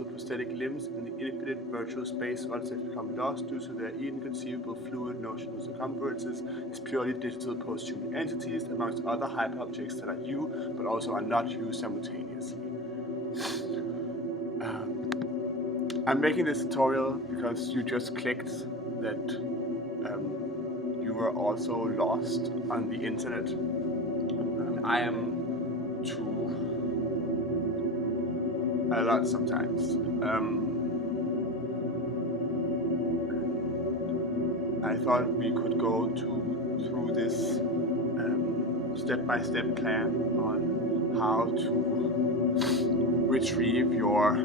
digital prosthetic limbs in the infinite virtual space once they've become lost due to their inconceivable fluid notional circumferences as purely digital post-human entities amongst other hyperobjects that are you but also are not you simultaneously. I'm making this tutorial because you just clicked that you were also lost on the internet. I am too a lot sometimes. I thought we could go through this step-by-step plan on how to retrieve your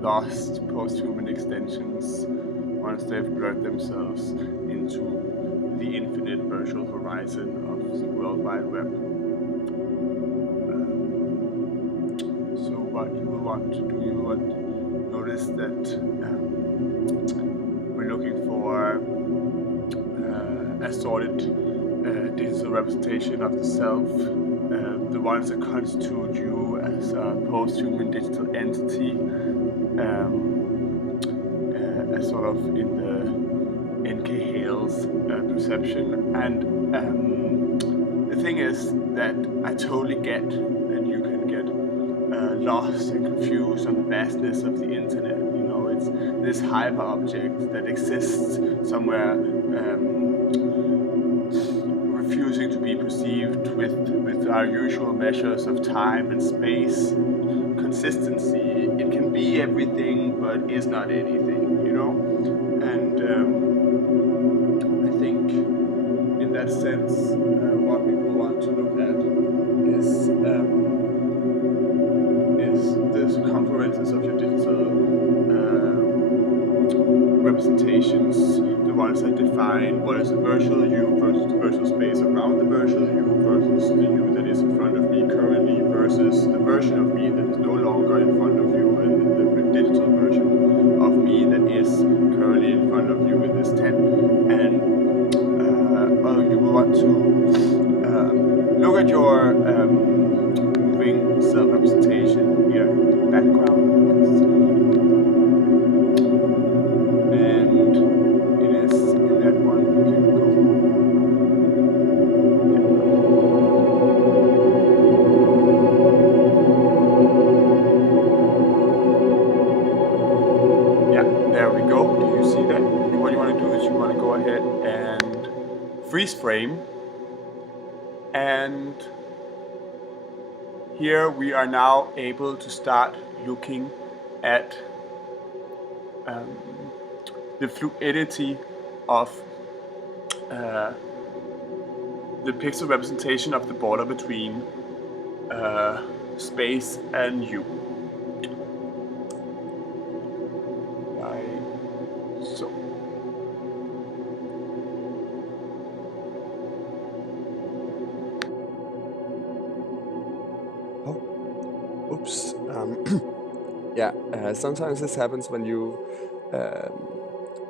lost post-human extensions once they've blurred themselves into the infinite virtual horizon of the World Wide Web. So what you will want to do, you will notice that we're looking for a solid digital representation of the self, the ones that constitute you as a post-human digital entity, as sort of in the N.K. Hale's perception. And the thing is that I totally get that you can get lost and confused on the vastness of the internet. You know, it's this hyper object that exists somewhere, refusing to be perceived with our usual measures of time and space, consistency. It can be everything, but is not anything, you know? And I think in that sense, what we will want to look at is the circumferences of your digital representations, the ones that define what is the virtual you versus the virtual space around the virtual you versus the you that is in front of me currently versus the version of me that is no longer in front of you and the digital version of me that is currently in front of you in this tent. And you will want to look at your moving self-representation here in the background. Freeze frame, and here we are now able to start looking at the fluidity of the pixel representation of the border between space and you. So. Oops. Yeah, sometimes this happens when you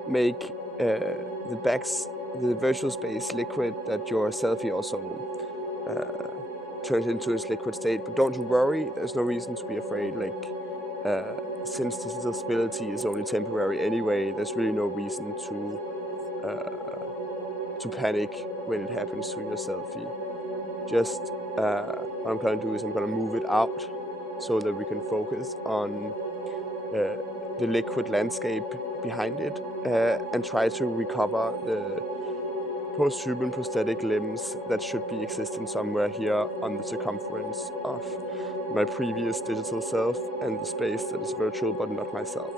make the virtual space liquid, that your selfie also turns into its liquid state. But don't you worry, there's no reason to be afraid. Like, since digital stability is only temporary anyway, there's really no reason to panic when it happens to your selfie. Just what I'm going to do is I'm going to move it out so that we can focus on the liquid landscape behind it and try to recover the post-human prosthetic limbs that should be existing somewhere here on the circumference of my previous digital self and the space that is virtual but not myself.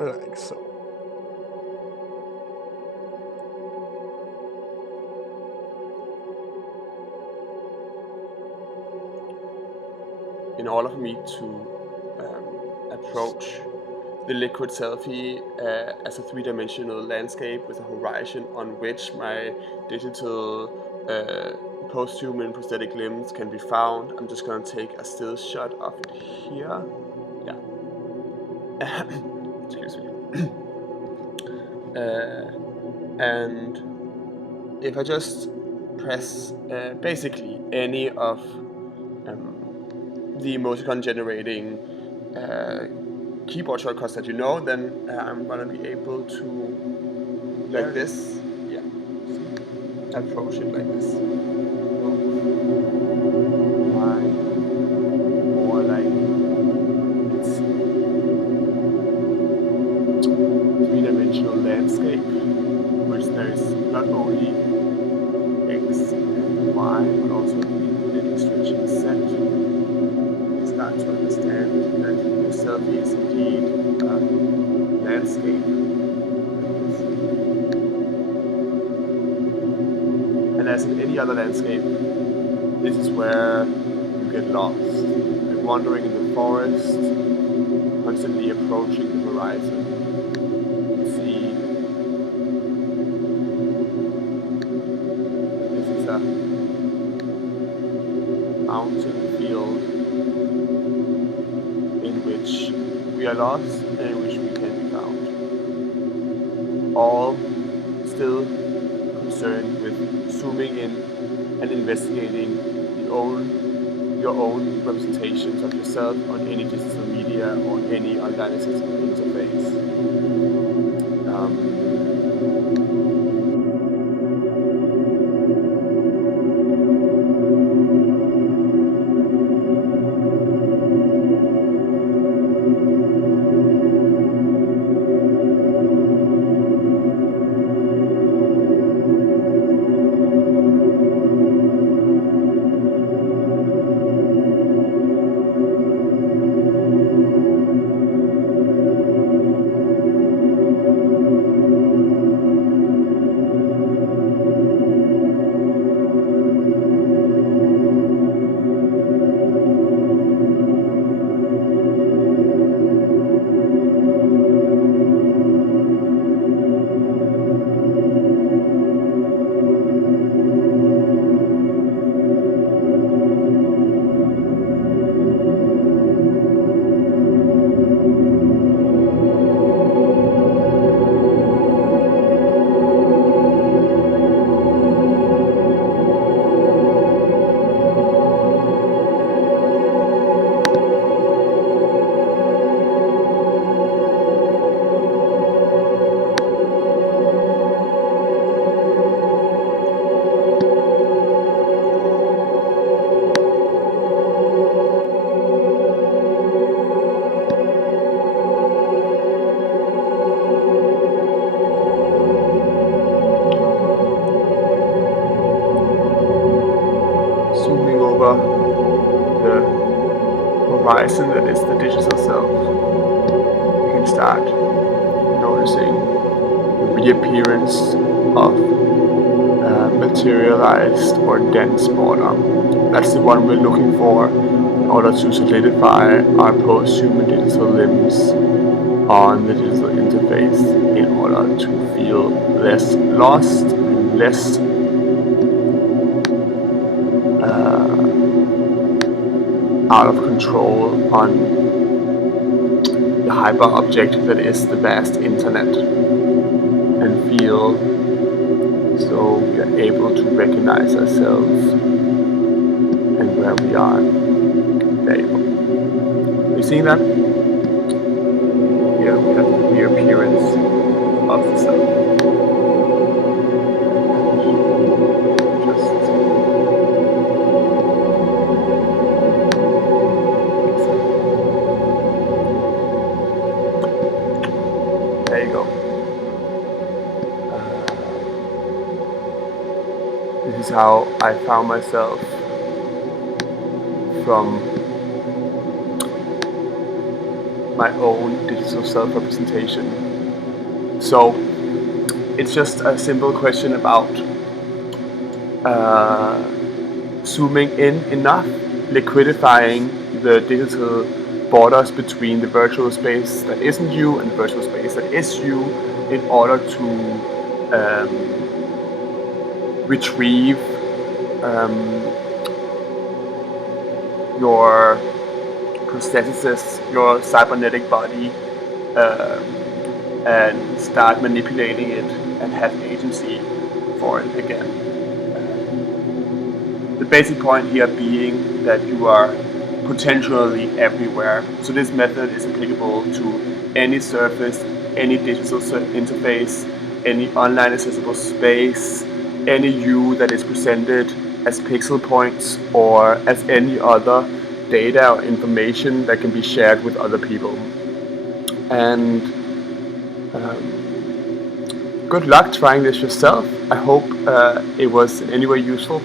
Like so. In order for me to approach the liquid selfie as a three-dimensional landscape with a horizon on which my digital post-human prosthetic limbs can be found, I'm just going to take a still shot of it here. Yeah. Excuse me. And if I just press basically any of the emoticon generating keyboard shortcuts that you know, then I'm gonna be able to, like this, yeah, approach it like this. More like it's three-dimensional landscape, which there is not only X and Y, but also the stretching set. You start to understand that your selfie is indeed a landscape. And as in any other landscape, this is where you get lost. Like wandering in the forest, constantly approaching the horizon. You see, this is a mountain field in which we are lost and in which we can be found. All still concerned with zooming in and investigating your own representations of yourself on any digital media or any organizational interface. Horizon that is the digital self, you can start noticing the reappearance of materialized or dense boredom. That's the one we're looking for in order to solidify our post-human digital limbs on the digital interface, in order to feel less lost and less out of control on the hyper object that is the vast internet, and feel so we are able to recognize ourselves and where we are. There you go. You seeing that? Here we have the reappearance of the self. There you go. This is how I found myself from my own digital self-representation. So it's just a simple question about zooming in enough, liquidifying the digital borders between the virtual space that isn't you and the virtual space that is you, in order to retrieve your prosthesis, your cybernetic body, and start manipulating it and have agency for it again. The basic point here being that you are potentially everywhere. So this method is applicable to any surface, any digital interface, any online accessible space, any U that is presented as pixel points or as any other data or information that can be shared with other people. And good luck trying this yourself. I hope it was in any way useful.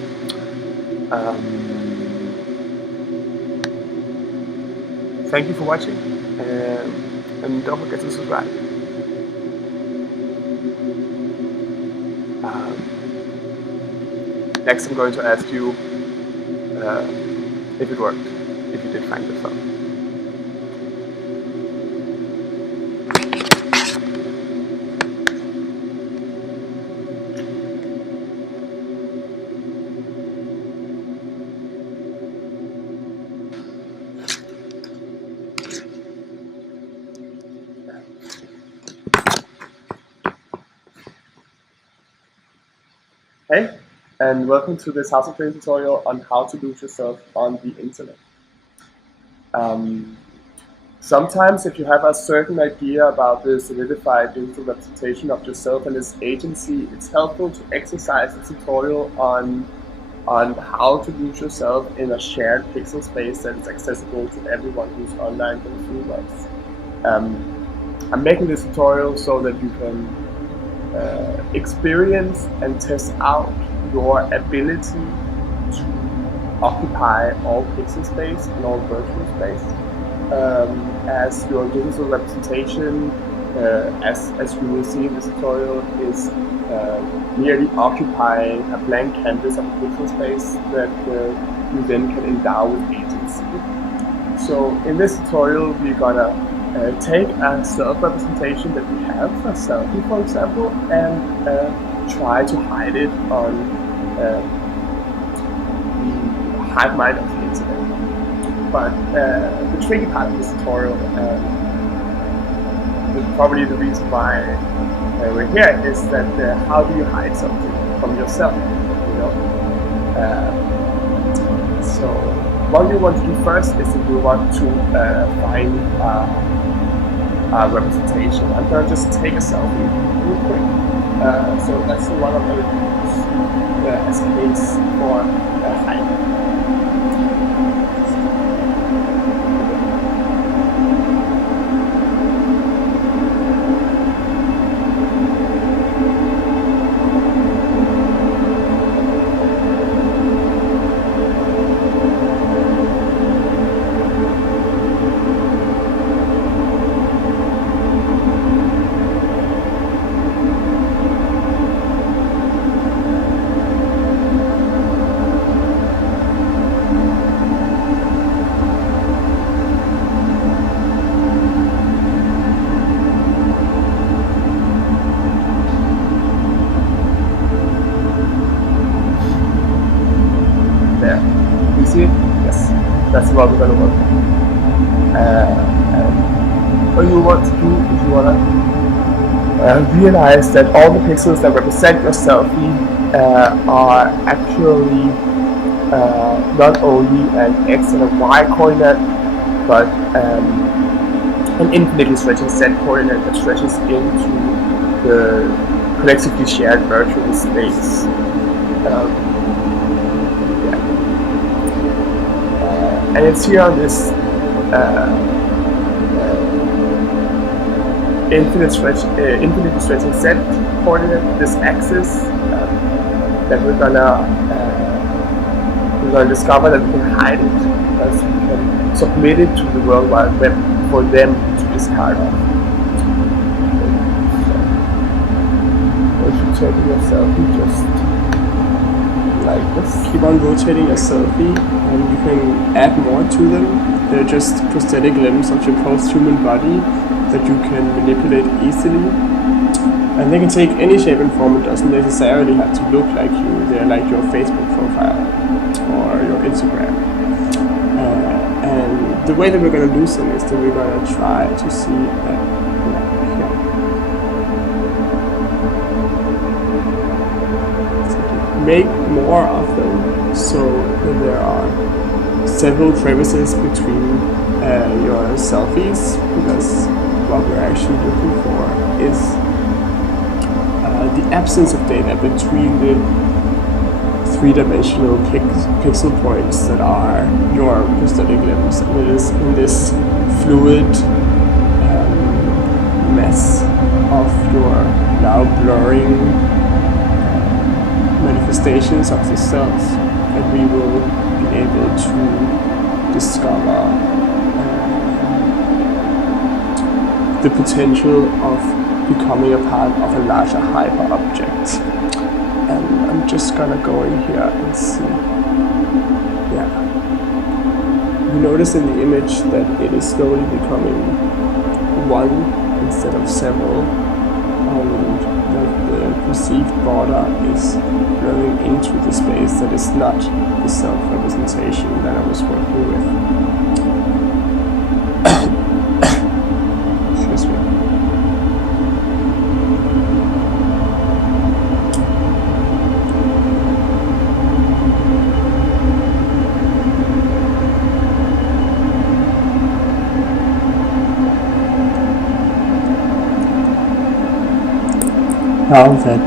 Thank you for watching, and don't forget to subscribe. Next I'm going to ask you if it worked, if you did find yourself. Hey, and welcome to this House of Dreams tutorial on how to lose yourself on the internet. Sometimes if you have a certain idea about the solidified digital representation of yourself and its agency, it's helpful to exercise the tutorial on how to lose yourself in a shared pixel space that is accessible to everyone who's online and through us. I'm making this tutorial so that you can experience and test out your ability to occupy all pixel space and all virtual space as your digital representation, as you will see in this tutorial, is merely occupying a blank canvas of a pixel space that you then can endow with agency. So in this tutorial we're gonna take a self-representation that we have, a selfie for example, and try to hide it on the hive mind of the internet. But the tricky part of this tutorial, probably the reason why we're here, is that how do you hide something from yourself, you know? So what you want to do first is that you want to find representation. I'm going to just take a selfie real quick. So that's the one I'm going to use as a base for hiding. See it? Yes, that's what we're going to work on. What you want to do is you want to realize that all the pixels that represent your selfie are actually not only an X and a Y coordinate, but an infinitely stretching Z coordinate that stretches into the collectively shared virtual space. And it's here on this infinitely stretching Z coordinate, this axis, that we're gonna discover that we can hide it, because we can submit it to the World Wide Web for them to discard of. So, if you take your selfie just like this. Keep on rotating your selfie, and you can add more to them. They're just prosthetic limbs of your post-human body that you can manipulate easily. And they can take any shape and form. It doesn't necessarily have to look like you. They're like your Facebook profile or your Instagram. And the way that we're going to lose them is that we're going to try to see here. Make more of them so that there are several crevices between your selfies, because what we're actually looking for is the absence of data between the three-dimensional pixel points that are your prosthetic limbs, and it is in this fluid mess of your now blurring manifestations of the self that we will be able to discover the potential of becoming a part of a larger hyper object. And I'm just gonna go in here and see. Yeah. You notice in the image that it is slowly becoming one instead of several, and that the perceived border is blurring into the space that is not the self-representation that I was working with. Excuse me. Now that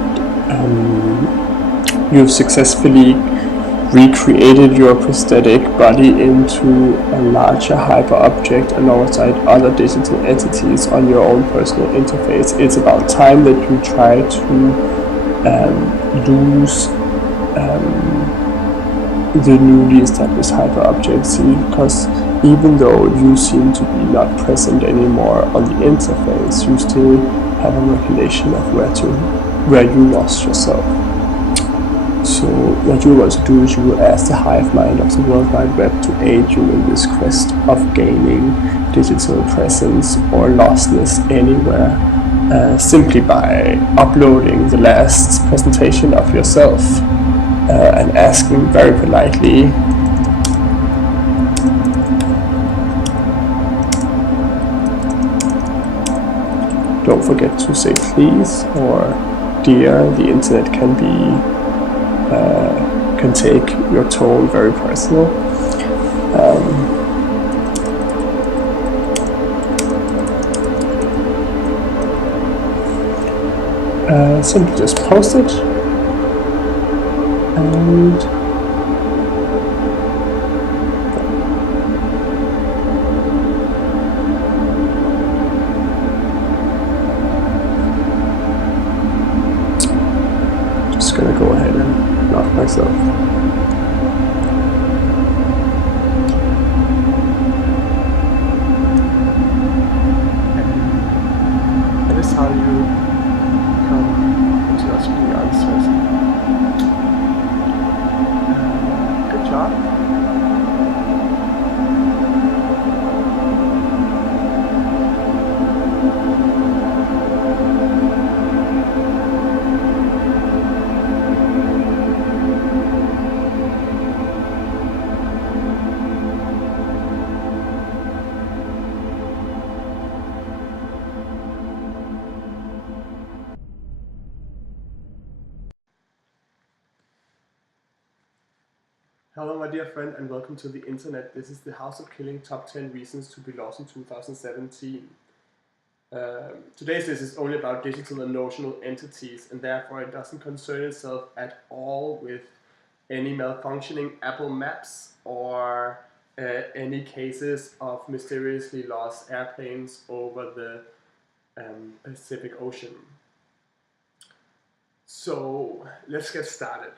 you've successfully recreated your prosthetic body into a larger hyper object alongside other digital entities on your own personal interface, it's about time that you try to lose the newly established hyper object, because even though you seem to be not present anymore on the interface, you still have a recollection of where you lost yourself. So what you want to do is you will ask the hive mind of the World Wide Web to aid you in this quest of gaining digital presence or lostness anywhere, simply by uploading the last presentation of yourself and asking very politely, don't forget to say please or dear. The internet can take your tone very personal. Simply just post it, and just gonna go ahead and lock myself. That is how you come into us being uncertain. Good job. Hello my dear friend, and welcome to the internet. This is the House of Killing Top 10 Reasons to Be Lost in 2017. Today's list is only about digital and notional entities, and therefore it doesn't concern itself at all with any malfunctioning Apple Maps or any cases of mysteriously lost airplanes over the Pacific Ocean. So let's get started.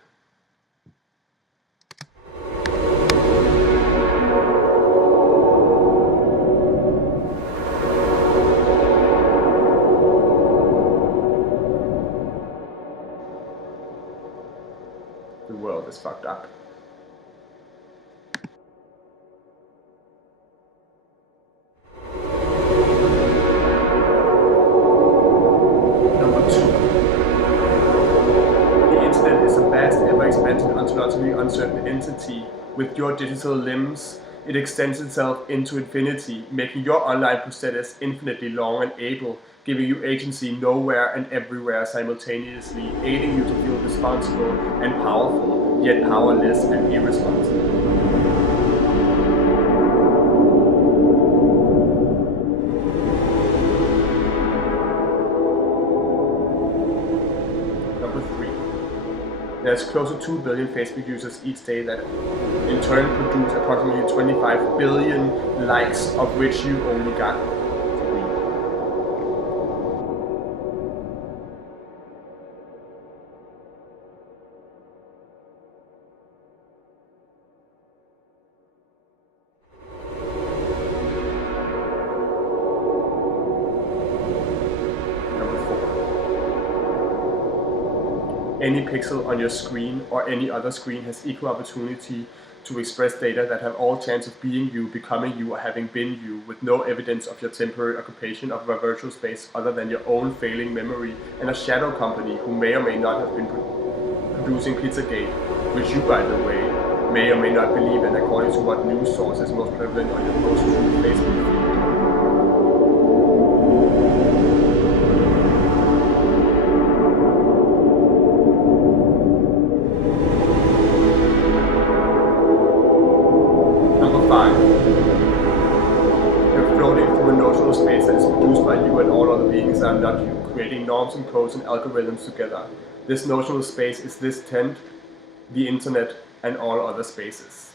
The world is fucked up. Number 2. The internet is a vast, ever-expanding, ontologically uncertain entity. With your digital limbs, it extends itself into infinity, making your online prosthetics infinitely long and able, giving you agency nowhere and everywhere simultaneously, aiding you to feel responsible and powerful, yet powerless and irresponsible. There's close to 2 billion Facebook users each day that in turn produce approximately 25 billion likes, of which you only got 3. Number 4. Any pixel on your screen or any other screen has equal opportunity to express data that have all chance of being you, becoming you, or having been you, with no evidence of your temporary occupation of a virtual space other than your own failing memory and a shadow company who may or may not have been producing Pizzagate, which you, by the way, may or may not believe in according to what news source is most prevalent on your most true Facebook feed. Number 5. You're floating through a notional space that is produced by you and all other beings that are not you, creating norms and codes and algorithms together. This notional space is this tent, the internet, and all other spaces.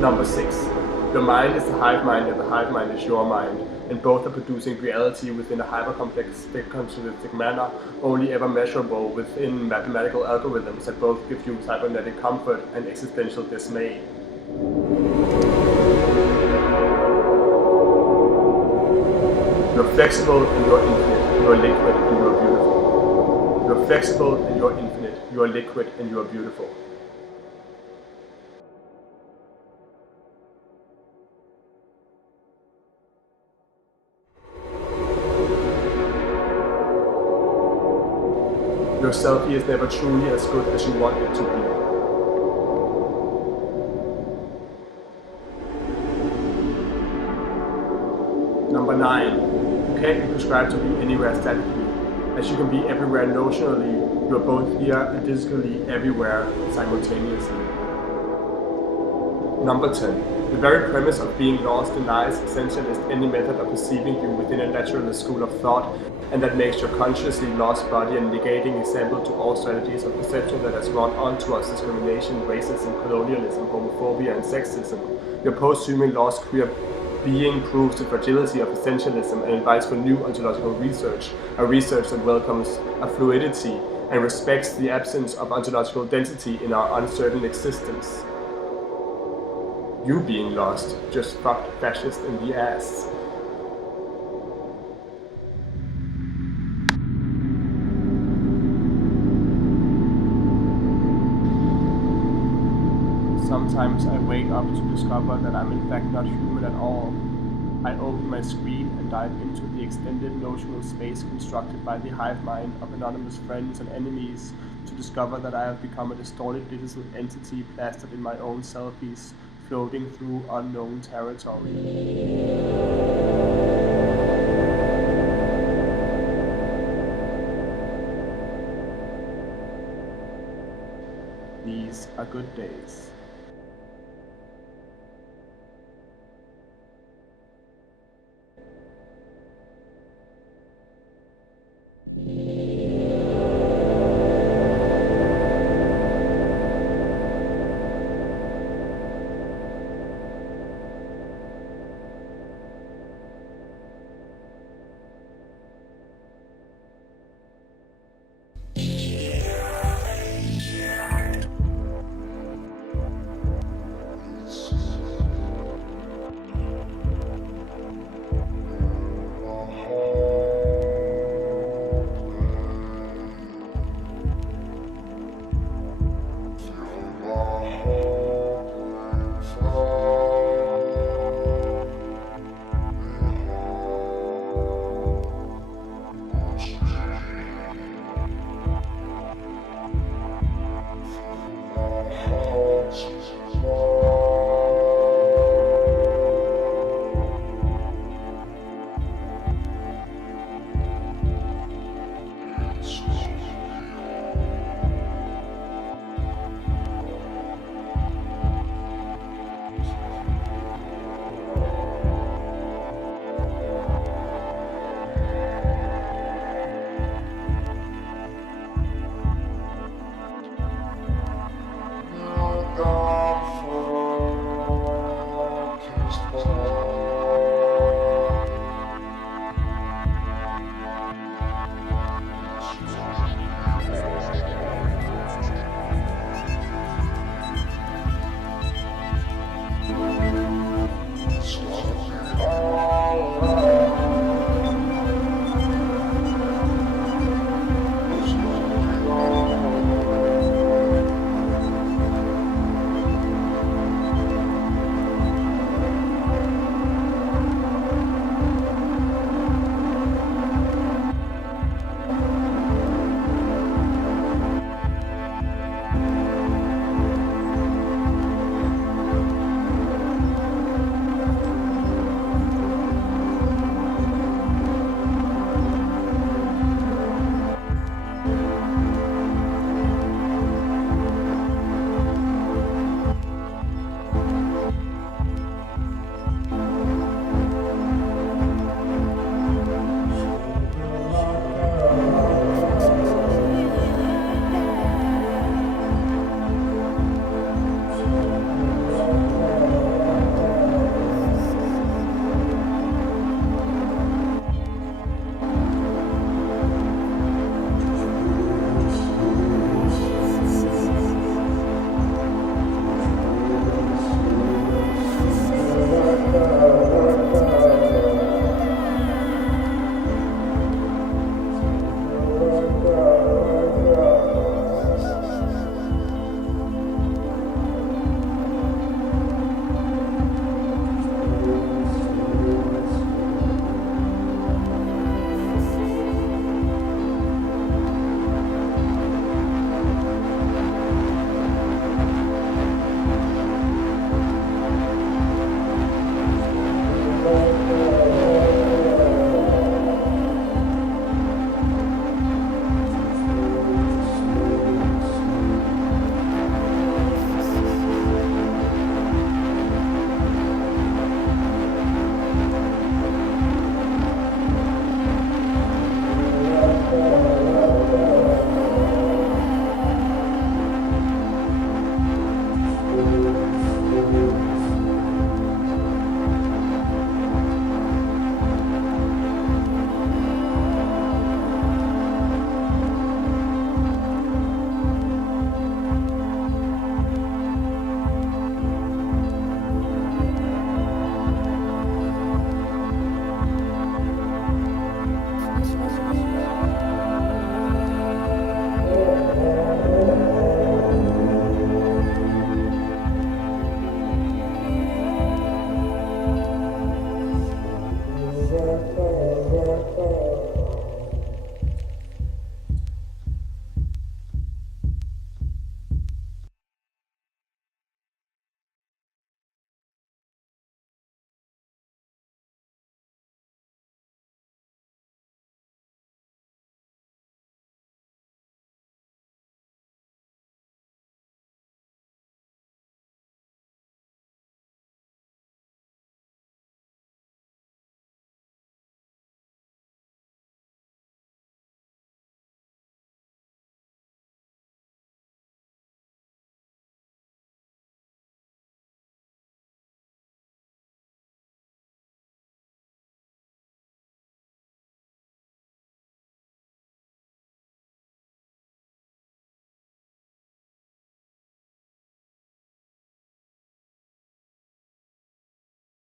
Number 6. Your mind is the hive mind and the hive mind is your mind, and both are producing reality within a hypercomplex, constructive manner, only ever measurable within mathematical algorithms that both give you cybernetic comfort and existential dismay. You're flexible and you're infinite, you're liquid and you're beautiful. You're flexible and you're infinite, you're liquid and you're beautiful. Your selfie is never truly as good as you want it to be. Number 9. You can't be prescribed to be anywhere statically. As you can be everywhere notionally, you are both here and physically everywhere simultaneously. Number 10. The very premise of being lost denies essentialist any method of perceiving you within a naturalist school of thought, and that makes your consciously lost body a negating example to all strategies of perception that has brought onto us discrimination, racism, colonialism, homophobia, and sexism. Your post-human lost queer being proves the fragility of essentialism and invites for new ontological research, a research that welcomes a fluidity and respects the absence of ontological density in our uncertain existence. You being lost just fucked fascists in the ass. Sometimes I wake up to discover that I'm in fact not human at all. I open my screen and dive into the extended notional space constructed by the hive mind of anonymous friends and enemies to discover that I have become a distorted digital entity plastered in my own selfies, floating through unknown territory. These are good days.